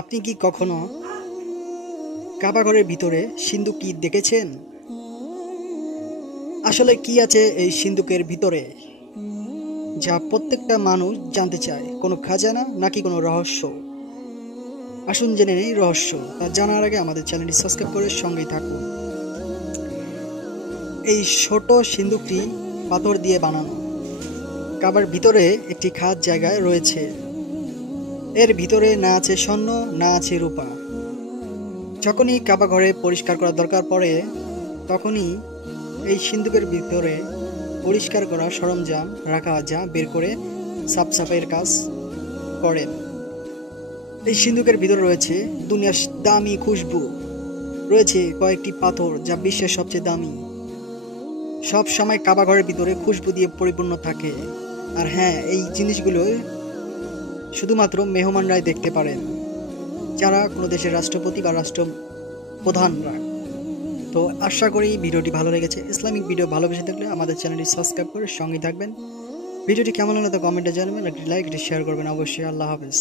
আপনি কি কখনো কাবা ঘরের ভিতরে সিন্দুক কি দেখেছেন? আসলে কি আছে এই সিন্দুকের ভিতরে, যা প্রত্যেকটা মানুষ জানতে চায়? কোনো খাজানা নাকি কোনো রহস্য? আসুন জেনে নেই রহস্য। তা জানার আগে আমাদের চ্যানেলটি সাবস্ক্রাইব করে সঙ্গেই থাকুন। এই ছোট সিন্দুকটি পাথর দিয়ে বানানো, কাবার ভিতরে একটি খাস জায়গায় রয়েছে। এর ভিতরে না আছে স্বর্ণ, না আছে রূপা। যখনই কাবা ঘরে পরিষ্কার করার দরকার পড়ে, তখনই এই সিন্দুকের ভিতরে পরিষ্কার করা সরঞ্জাম রাখা, যা বের করে সাফ সাফাইয়ের কাজ করেন। এই সিন্দুকের ভিতরে রয়েছে দুনিয়ার দামি খুশবু, রয়েছে কয়েকটি পাথর যা বিশ্বের সবচেয়ে দামি। সব সময় কাবা ঘরের ভিতরে খুশবু দিয়ে পরিপূর্ণ থাকে। আর হ্যাঁ, এই জিনিসগুলো শুধুমাত্র মেহমানরাই দেখতে পারেন, যারা কোনো দেশের রাষ্ট্রপতি বা রাষ্ট্রপ্রধানরা। তো আশা করি ভিডিওটি ভালো লেগেছে। ইসলামিক ভিডিও ভালোবেসে থাকলে আমাদের চ্যানেলটি সাবস্ক্রাইব করে সঙ্গে থাকবেন। ভিডিওটি কেমন হলো তা কমেন্টে জানাবেন, একটি লাইক, একটি শেয়ার করবেন অবশ্যই। আল্লাহ হাফেজ।